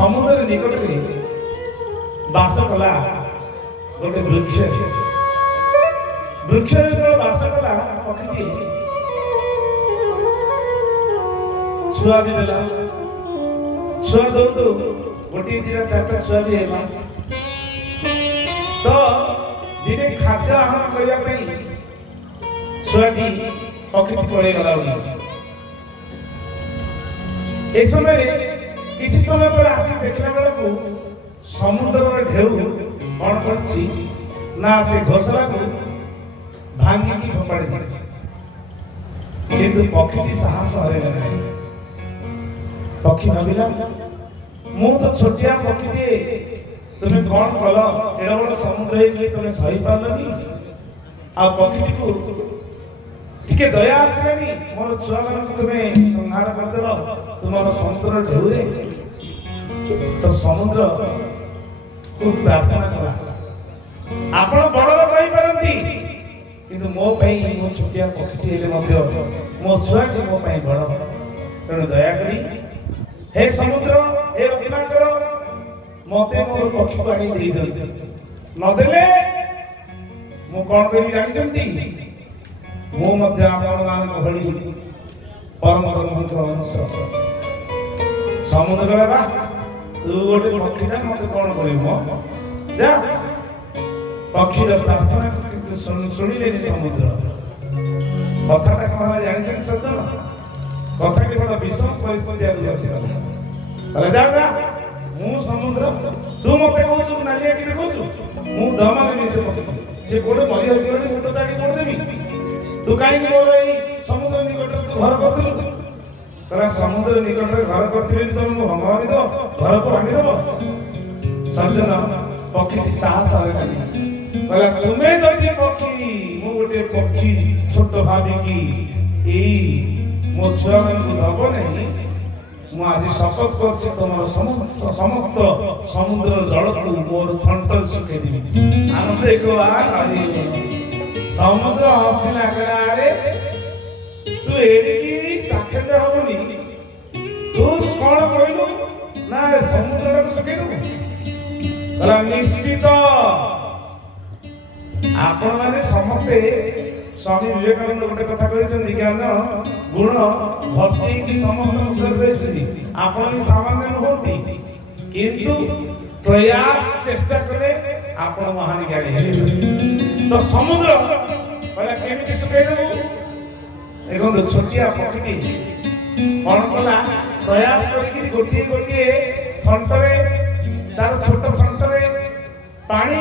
समुद्र निकट में बास कला गोटे वृक्ष वृक्ष जो बास कला पक्षी छुआ भी देला छुआ दो गोटे दिना चारटा छुआ भी है तो दिने खाद्य आहरण करने छुआटी पक्षी पड़े गला ए समय किसी समय पर आसी देखला बेला को समुद्र ढेउ कौन करछि ना से घोसला को भांगी की फोपाड़ी दिछि किंतु पक्षी साहस हरेला नहीं पक्षी भाविला मु तो छोटिया पक्षी तुम्हें कौन कल एड़ा बड़ समुद्र है कि तुम्हें सही पारलनी आ पक्षी को टिके दया आसलानी मोर छुआ मान तुम्हें संहार कर देलो तुम्हारा समुद्र ढेउरे तो समुद्र को प्रार्थना कला आपण बड़ कहि परंती किंतु मो पई मो छोटिया पक्षी हेले मध्य मो छुआ के मो पई बड़ तेणु दया करी हे समुद्र हे रत्नाकर मते मोर पक्षी को आनी दे दे न देले मु कोन करी जानि छंती मु मध्य आपण मान भली परम ब्रह्मक अंश समुद्र बाबा तू गोटे पक्षीटा मते कोन करिमो जा पक्षी र प्रार्थना किंतु सुनिले समुद्र कथाटा कोन जानि छन सज्जन कथा के बड़ा विषम परिस्थिति आरु अरे जा जा मु समुद्र तू मते कहू नालिया कि कहू मु धमा नहीं से कोडे मरि हजरनी मु तो ताकी कोड देबी तू काई मोर ए समुद्र निकट तू घर करथलु तरा समुद्र निकट रे घर करथिले तो मु भगवान दो घर को भांगी दबो सज्जन पक्षी साहस आवे नहीं कहला तुमे जदी पक्षी मु गोटे पक्षी छोट भाबी की ए मो छुआ मन को दबो नहीं मु आज शपथ करछि तमर समस्त समुद्र जल को मोर थंटल सुखे दिबी आनंद एक बार आदि समुद्र हसिला करे तू एकी चाखेले होबनी तू कोन कहलु ना समुद्र को सुखे दबो कला निश्चित आपण माने समस्ते स्वामी विवेकानंद गोटे कथा कहते ज्ञान गुण भक्ति की समस्त मुसर रही आपण सामान्य नुहति किंतु प्रयास चेष्टा करे आपण महान ज्ञानी हेले तो समुद्र कहला केमिति सुखाई देबो एगो छोटिया पक्षी कोन कला प्रयास करी गोटी गोटी थंटरे तार छोट थंटरे पानी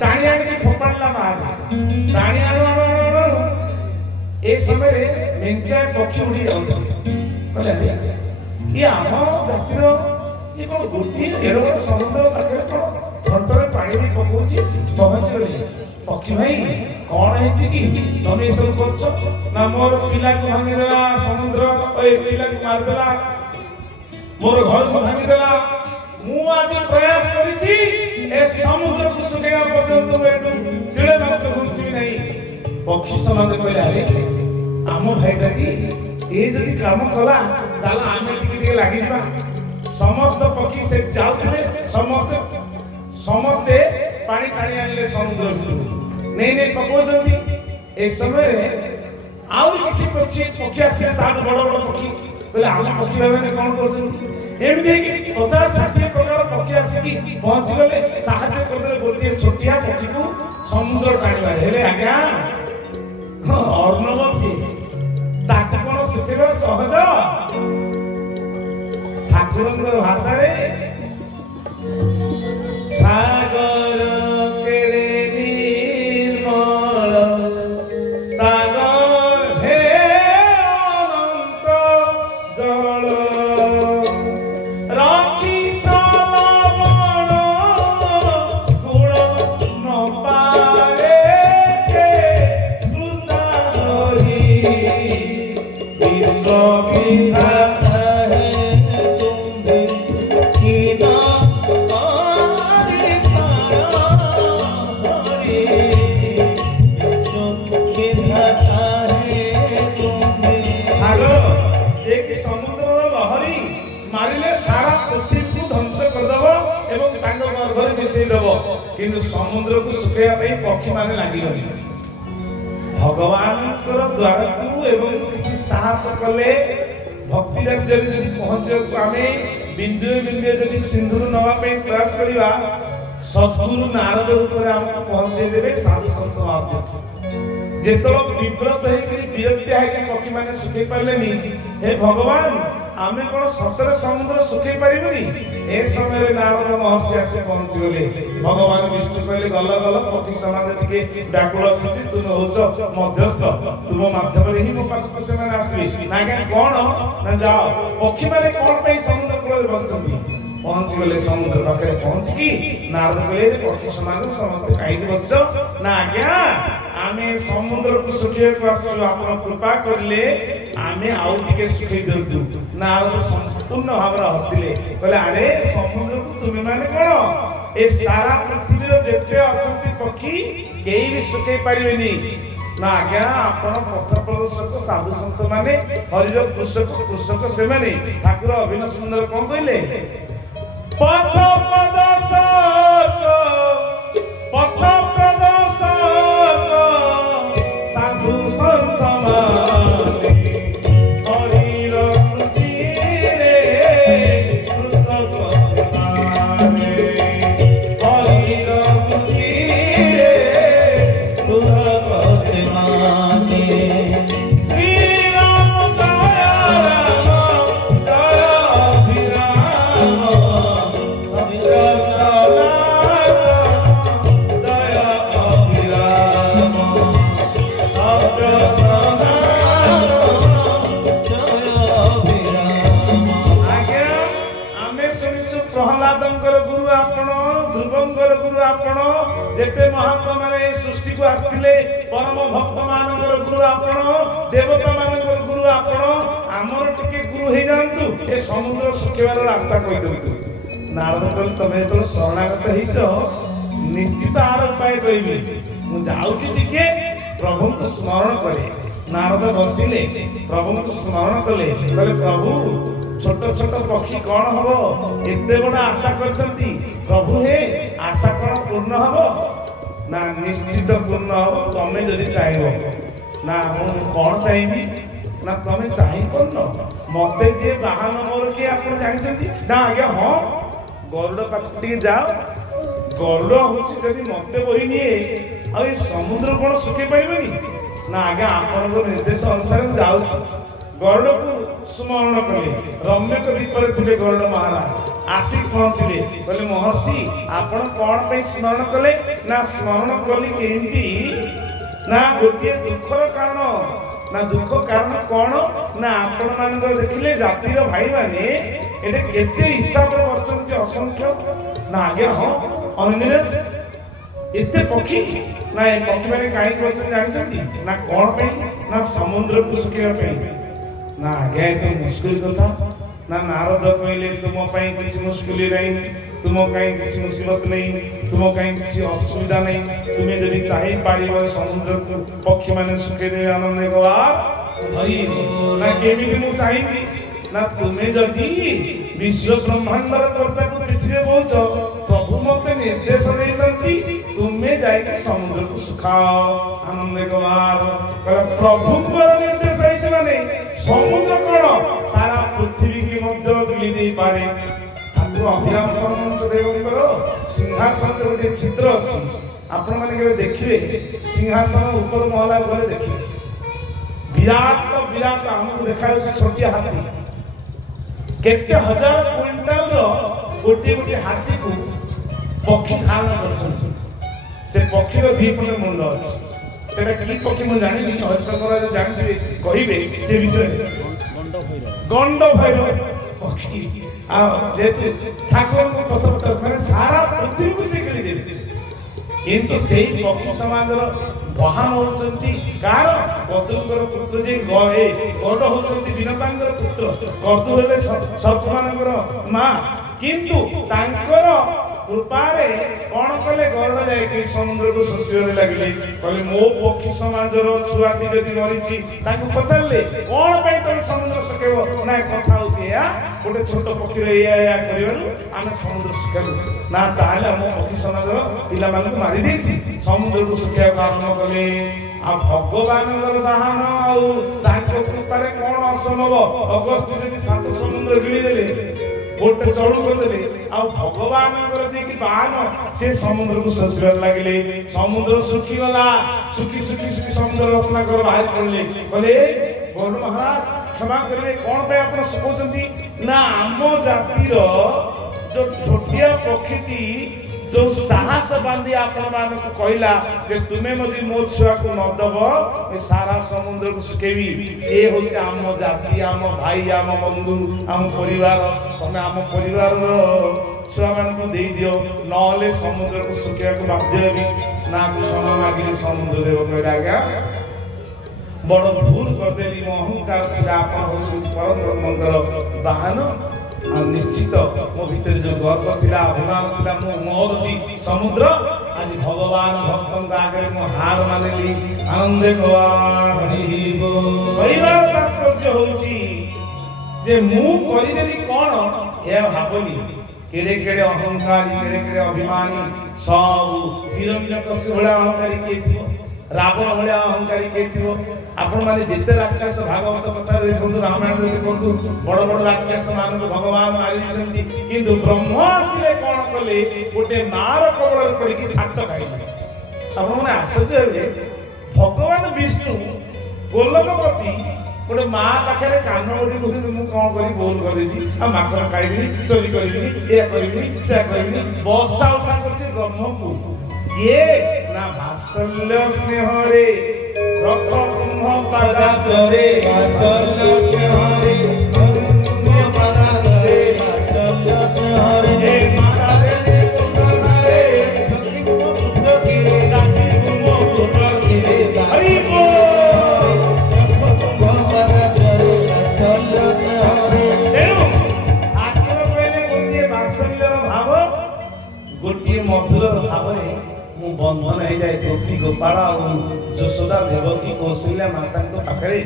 टाणी आनी फोपाडला मार टाणी आनो ए समय मेंचा पक्षी उड़ी जाउथि कहले ये आम जातिर ये कोन गोटी एरो समुद्र पाखे कोन थंटरे पानी दी पकोछि पहुंच गली पक्षी भाई कोन हेछि कि तमे सब करछो ना मोर पिला को भांगी देला समुद्र ए पिला को मार देला मोर घर को भांगी देला मु आज प्रयास करिछि ए समुद्र को सुखेवा पर्यंत एटू तिळे मात्र हुछि नहीं पक्षी समाज कहले अरे आम भाईटाटी ए जदि काम कला जाला आमे टिके लागि जिबा समस्त पक्षी से जाउथले समस्ते पानी टाणी आनिले समुद्र भितर नहीं पकोजंती ए समय रे आउ किछि पक्षी आसी ताद बड़ बड़ पक्षी बोले आम पक्षी भाई कोन करछन एमती कि 50-60 प्रकार पक्षी आसिकी पहुंच गले साहाय्य करदे गोटे छोटिया पक्षी को समुद्र टाणीबार हेले आज्ञा अर्णवसी ताकू कोन सुखेबा सहज ठाकुरଙ୍କ भाषाରେ सागर केरे निर्मल सागर हे अनंत जल राखी चलवण गुण न पाए के तृषा हरि विश्व विधाता है समुद्र लहरी मारिले सारा पृथ्वी को ध्वंस कर गर्भरे मिसेई देबो किंतु समुद्र को सुखेया पई पक्षी माने लागिगले भगवानकर द्वार को एवं किछि साहस कले भक्ति राज्य जदि पहुंचे को आमे बिंदु बिंदु जदि सिंदूर नवा पे प्रयास करिवा सद्गुरु नारद ऊपर हमको पहुंचे देबे साधु संत महात्मा जेतो विव्रत है कि विरक्ति है कि पक्षी माने सुखै परलेनी हे भगवान आमे कोन सतरे समुद्र सुखै परिबनी ए समय नारद महर्षि आसे पहुंच गले भगवान विष्णु कहले गल गल पक्षी समाज टिके डाकुल अछि तुम होच मध्यस्थ तुम माध्यम रे ही मो पाख से माने आसी ना के कोन ना जाओ पक्षी माने कोन पे समुद्र कूल बसछथि पहुंच गले समुद्र पाखे पहुंच की नारद कहले पक्षी समाज समस्त काईट बसछ ना आज्ञा आमे समुद्र को सुखिया को आसु आपन कृपा करले आमे आउ टिके सुखै दउतु नारद संपूर्ण भावरा हसिले कहले अरे समुद्र को तुमे माने कोन ए सारा पृथ्वी रो जेते अछंती पक्षी केई भी सुखै परिबेनी ना आज्ञा आपण पथ प्रदर्शक साधु संत माने हरिर कृषक से माने ठाकुर अभिनव सुंदर कोन कहले पथ प्रदर्शक साधु संत माने हरिर कृषिरे कृषक माने हरिर कृषिरे कृषक माने श्री राम जय राम जय अभिराम गुरु आपण ध्रुवंकर गुरु आपण जेते महात्मा माने सृष्टि को आस्तिले परम भक्त मानकर गुरु आपण देवता मानकर गुरु आपण हमर टिके गुरु हे जानतु ए समुद्र सुखेवार रास्ता कहि दउतु नारद कहले तमे तो शरणागत हिचो निश्चित आर उपाय कहिबी मु जाउची टिके प्रभु को स्मरण करे नारद बसिले प्रभु को स्मरण कले कहले प्रभु छोट छोट पक्षी कौन हबो एते बड़ा आशा करछंती प्रभु हे आशा कोन पूर्ण हबो ना निश्चित पूर्ण हबो तमे जदी चाहिबो ना हम कोन चाहिबी ना तमे चाहि कोन मते जे बाहन मोर के आपण जानि छंती ना आगे हां गरुड़ पाखटी जाओ गरुड़ होछि जदी मते बहि निए आ ए समुद्र कोन सुखे पाइबनी ना आगे आपण को निर्देश अनुसार जाउ गरुड़ को स्मरण कले रम्यक दीपर थे गरुड़ महाराज आसिक पहुंचले बोले महर्षि आपण कौन पे स्मरण कले ना स्मरण कली केंती ना गोटे दुखर कारण ना दुख कारण कौन ना आपण मान देखिले जातिर भाई माने एटे केते हिसाब रे बसचंती असंख्य ना आगे हां अनिल एते पक्षी ना ए पक्षी माने काई बसचन जानिछंती ना कौन पे ना समुद्र को सुखिया पे ना आगे तो मुश्किल कथा ना नारद कहले तुम पई किछ मुश्किल नहीं तुम कहीं किछ मुसीबत नहीं तुम कहीं किछ असुविधा नहीं तुम्हें जदी चाहि पारिबो समुद्र को पक्षी माने सुखे दे आनंद गवा हरि ना केमिति मु चाहिबी ना तुम्हें जदी विश्व ब्रह्मांड र कर्ता को पृथ्वी पहुंचो प्रभु मते निर्देश देइसंती तुम्हें जाई के समुद्र को सुखाओ आनंद गवार प्रभु को निर्देश आइछ माने समुद्र कोन सारा पृथ्वी के मध्य दुली दे पारे ठाकुर अभिराम परमहंस देवंकर सिंहासन गोटे चित्र अछि आपण माने के देखिबे सिंहासन ऊपर महला गले देखिबे विराट हमको देखा छोटिया हाथी केते हजार क्विंटल रो गोटे गोटे हाथी को पक्षी धारण करछन से पक्षी रो दीपने मुंड अछि सेटा की पक्षी मु जानि कि हरिशंकर जानथि कहिबे से विषय गंड भैरव पक्षी आ जेते ठाकुर को पसंद माने सारा पृथ्वी को से करी देबे किंतु सेही पक्षी समाज रो बहान होचंती कार कदुकर पुत्र जे गए गड होचंती विनतांगर पुत्र कदु हेले सर्पमानकर मां किंतु तांकर कृपारे कौन कले गरुड़ जाइए समुद्र को शोषिबारे लगिले कहले मो पक्षी समाजर छुआटी जदि मरीची ताकू पचारले कौन पे तुम समुद्र सुखेबो ना कथा होची या गोटे छोट पक्षी रे या करिवनु आमे समुद्र सुखेबो ना ताले हम पक्षी समाजर पिला मानकु मारि देछि समुद्र को सुखेबा कारण कले आ भगवान बाहन आको कृपारे कौन असंभव अगस्त जदि 7 समुद्र गिली देले गोटे चलू करदेले आ भगवान बाहन से समुद्र को शोषिबार लगिले समुद्र सुखी गला सुखी सुखी सुखी समुद्र रत्ना कर बाहर पड़ले बोले बोल महाराज क्षमा करेंगे कौन पे आप सुखोचंती ना आम जातिर जो छोटिया प्रकृति जो साहस बांधी आपण मान को कहला जे तुमे मजी मो छुआ को न दब ए सारा समुद्र को सुकेवी से होचे आम जाति आम भाई आम बंधु आम परिवार तमे आम परिवार रो छुआ मान को दे दियो नले समुद्र को सुकेया को बाध्य हेबी ना क्षमा मागिले समुद्र रे कहला गया बड़ भूल कर देली मो अहंकार थिला आपण होचे परम ब्रह्मकर बाहन निश्चित मो भीतर जो गर्व थिला अभिमान थिला मो मोहदी समुद्र आज भगवान भक्तन आगे मो हार मानेली आनंद परिवार तात्पर्य होची जे मु करि देली कोन ए भाबनी केड़े केड़े अहंकारी केड़े केड़े अभिमानी सब हिरण्यकश्यप भला अहंकारी के थियो रावण भला अहंकारी के थियो आपण माने जेते राक्षस भागवत कथा देखंतु रामायण देखंतु बड़ बड़ राक्षस मान को भगवान मारि दिसंती किंतु ब्रह्म आसीले कोन कले गोटे मार कबळ पड़ी की छाट खाइले आपण माने आश्चर्य हेबे भगवान विष्णु गोलकपति गोटे मां पाखरे कान ओडी कहले मु कोन करी बोल कर देछि आ माखन खाइबी चोरी करबी ए करबी से करबी बसा उठा करछि ब्रह्म को ये ना वात्सल्य स्नेह रे रख तुम पदाचरे वात्सल्य स्नेह रे तुम पदाचरे वात्सल्य स्नेह रे हे माता रे पुत्र रे सखी को पुत्र की रे दासी को पुत्र की रे हरि बोल तुम पदाचरे वात्सल्य स्नेह रे तेनु आत्मा पहिले गोटे वात्सल्यर भाव गोटे मधुर भाव रे मु बंधन हो जाए गोपी गोपाल और यशोदा देवकी कौशल्या माता पाखे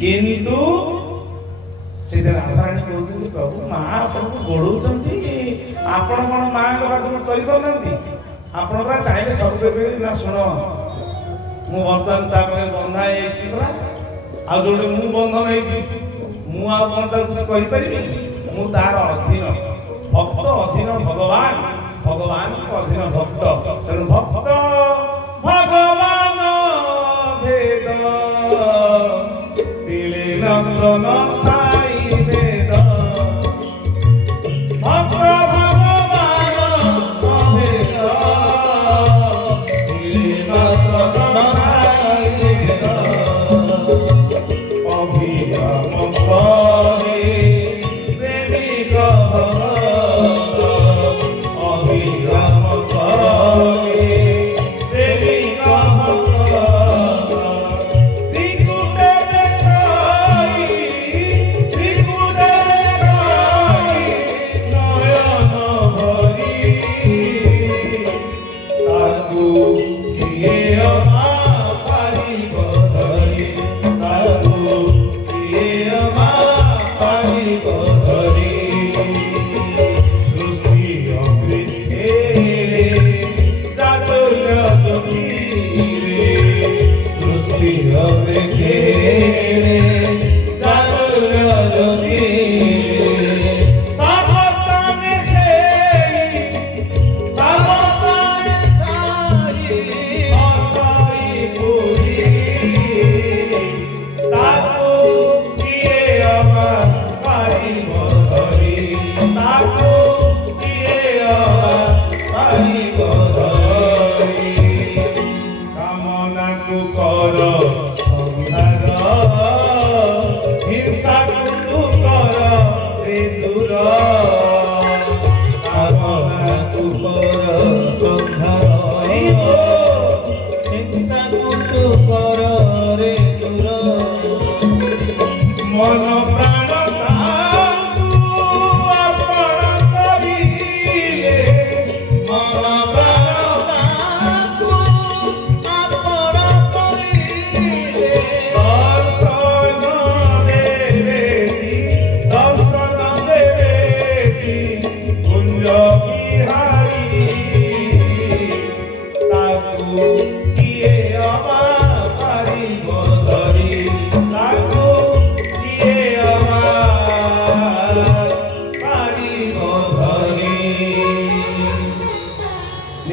किंतु से राधाराणी कहते प्रभु माँ आपन को गोड़ौं आपण कौन माँ पाखर करना आप चाहिए सब देवे ना शुण मु बर्तमान बंधा आ जो मु बंधन मुझे कुछ कही मु तार अधीन भक्त अधीन भगवान भगवान को अधीन भक्त तेणु भक्त भगवान भेद तिले नंदन थाई भेद भक्त भगवान भेद तिले नंदन थाई भेद अभिराम करे प्रेमी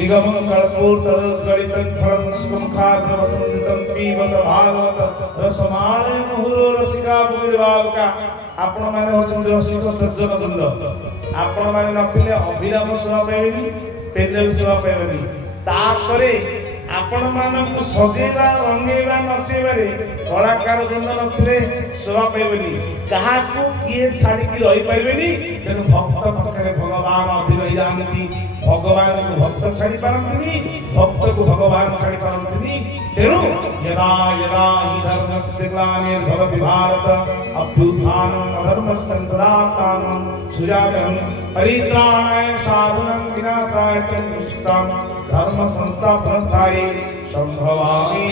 निगमं कल्पोत्तरगलितं फलं सुखमुखाग्रवसंजितं पीबत भागवत रसमालय मुहुरो रसिका भूरिभावका आपण माने होचंदी रसिक सज्जन वृंद आपण माने नथिले अभिराम सेवा पाइबेनी पेंडेल सेवा पाइबेनी तापरे आपण मानक सजेवा रंगेवा नचेबारे कलाकार वृंद नथिले सेवा पाइबेनी काहाकू किए छाड़ी की रही पाइबेनी तेनु भक्त पखरे भगवान अधीन होई जांती भगवान को भक्त छाड़ी पारंतिनी भक्त को भगवान छाड़ी पारंतिनी तेनु यदा यदा हि धर्मस्य ग्लानिर्भवति भारत अभ्युत्थानम् अधर्मस्य तदात्मानं सुजातं परित्राणाय साधनं विनाशाय च दुष्कृतं धर्म संस्थापनाय संभवामि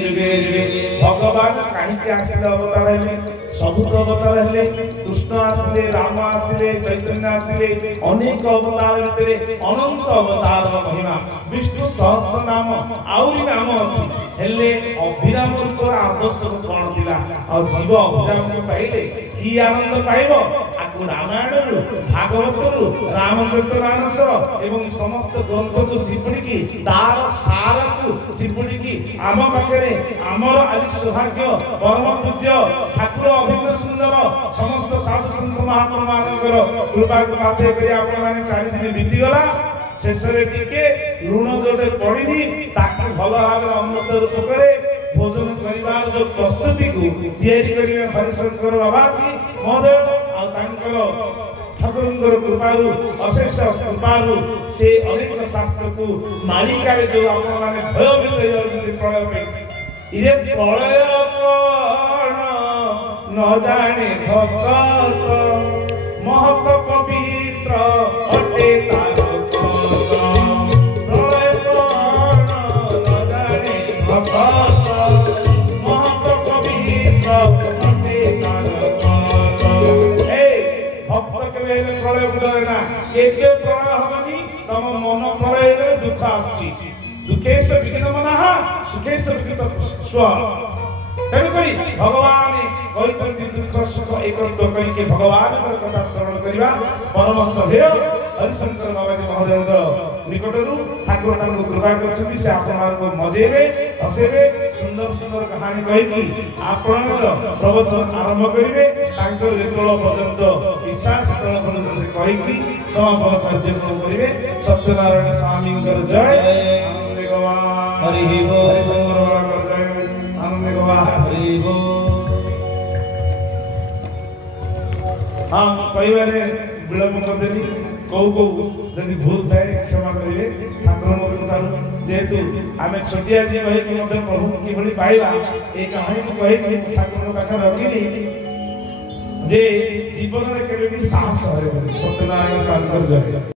जुगे जुगे भगवान काहे के आसिले अवतार हेले सबुत अवतार हेले कृष्ण आसिले राम आसिले चैतन्य आसिले अनेक अवतार भितरे अनंत अवतार महिमा विष्णु सहस्र नाम आउरी नाम अछि हेले अभिराम रूप आवश्यक कोन थिला आ जीव अभिराम को पाइले की आनंद पाइबो आकु रामायण रु भागवत रु रामचरितमानस एवं समस्त ग्रंथ को चिपुड़ी की तार सार को चिपुड़ी की आम पाखरे आमर आज सौभाग्य परम पूज्य ठाकुर अभिन्न सुंदर समस्त साधु संत महात्मा मानकर कृपा को पाथे करी आपण माने 4 दिन बीती गला शेषरे टिके लुण जोटे पड़िनी ताकु भलो भाबे अमृत रूप करे भोजन करिवार जो प्रस्तुति को तैयारी करिवे हरिशंकर बाबा जी महोदय आ तांकर ठाकुरंकर कृपारु अशेष कृपारु से अनेक शास्त्र को मालिका रे जो आपण माने भयभीत हो जाउछथि प्रलय पे इरे प्रलय कोण न जाने भक्त महत पवित्र अटे तार प्रलय कोण न जाने भक्त महत पवित्र अटे तार प्रलय बुझना केते प्रलय हबनी तम मन प्रलय रे दुख आछि दुखेश विघ्न मनः सुखेश विघ्न स्व तेनु करी भगवान कहते दुख सुख एकत्व करके भगवान कथा श्रवण करवा परम श्रद्धेय हरिशंकर बाबा जी महोदय निकटरू ठाकुर तांको कृपा करछथि से आपन को मजेबे हसेबे सुंदर सुंदर कहानी कहि आपनर प्रवचन आरंभ करिवे तांकर जेतोल पर्यंत इच्छा सेतोल पर्यंत से कहि समापन कार्यक्रम करिवे सत्यनारायण स्वामी कर जय आनंद भगवान हरि बोल हरिशंकर बाबा कर जय आनंद भगवान हरि बोल हम कई बार विलंब कर देनी कौ जदि भूल थाए क्षमा करेंगे ठाकुर जेहेतु आम छोटिया जी कही प्रभु कि पाइबा ये कहानी को कही ठाकुर पाखे रखिली जे जीवन में केवे भी साहस हरे सत्यनारायण स्वामी जय।